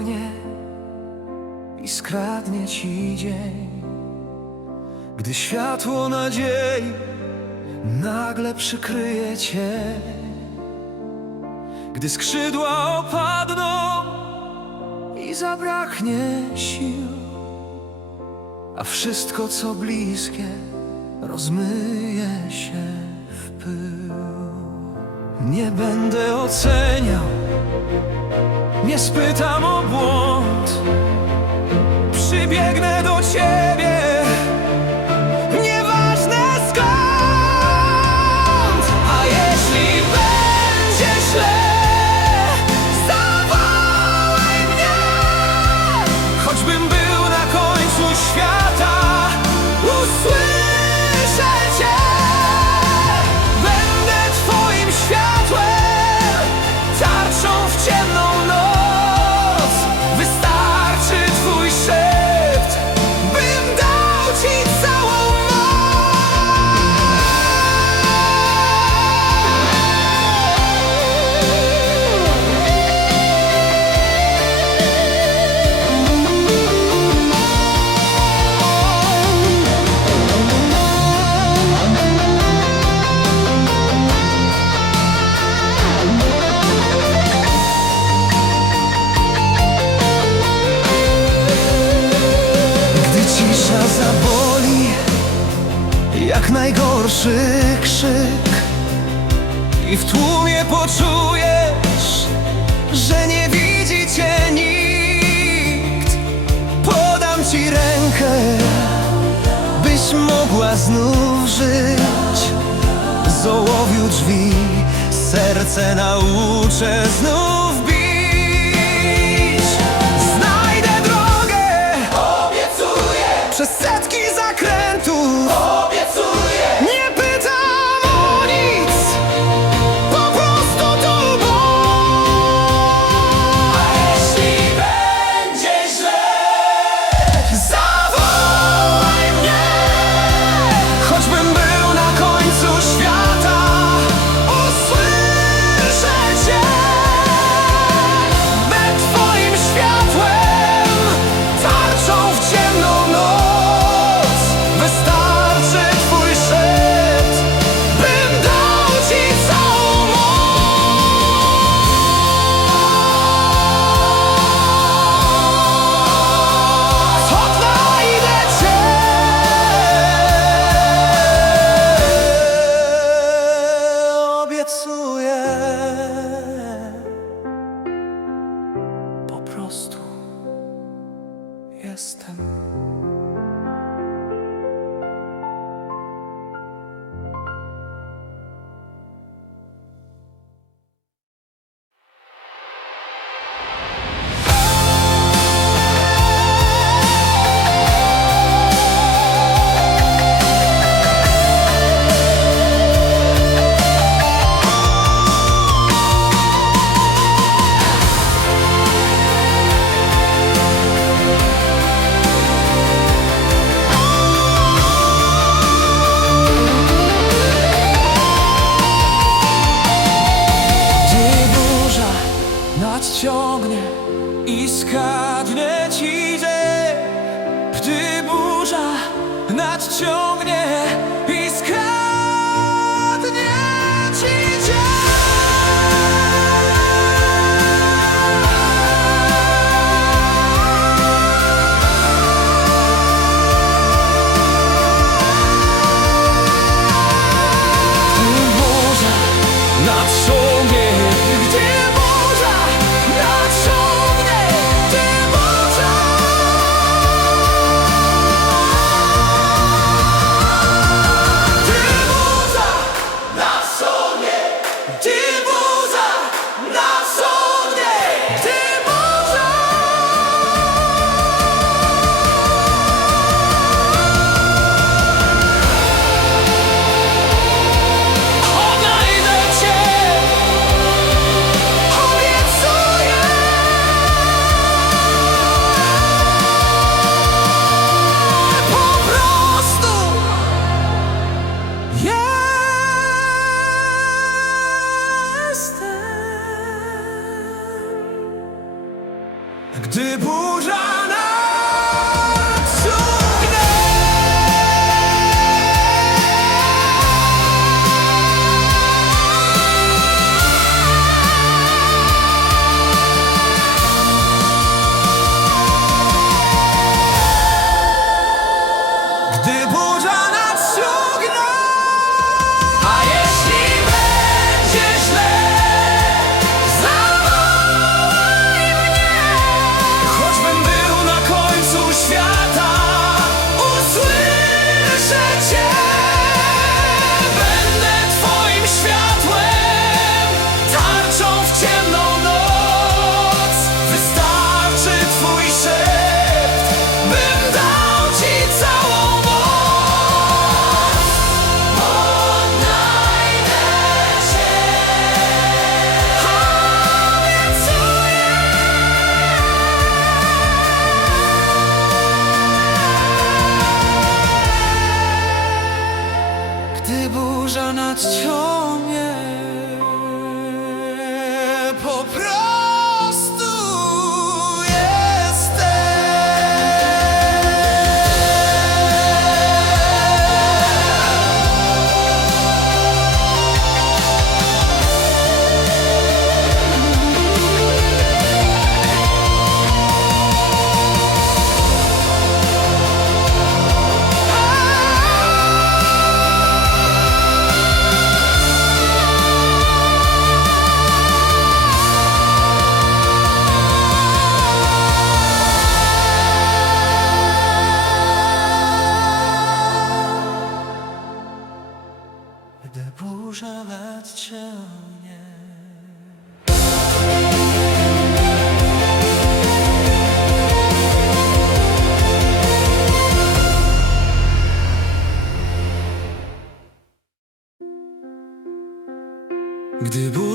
nadciągnie i skradnie ci dzień. Gdy światło nadziei nagle przykryje cię, gdy skrzydła opadną i zabraknie sił, a wszystko co bliskie rozmyje się w pył. Nie będę oceniał, nie spytam o błąd, najgorszy krzyk. I w tłumie poczujesz Że nie widzi cię nikt. Podam ci rękę Byś mogła znów żyć. Z ołowiu drzwi Serce nauczę znów jestem i skradnie ci dzień Gdy burza i Gdy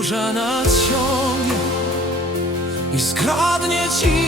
burza nadciągnie i skradnie ci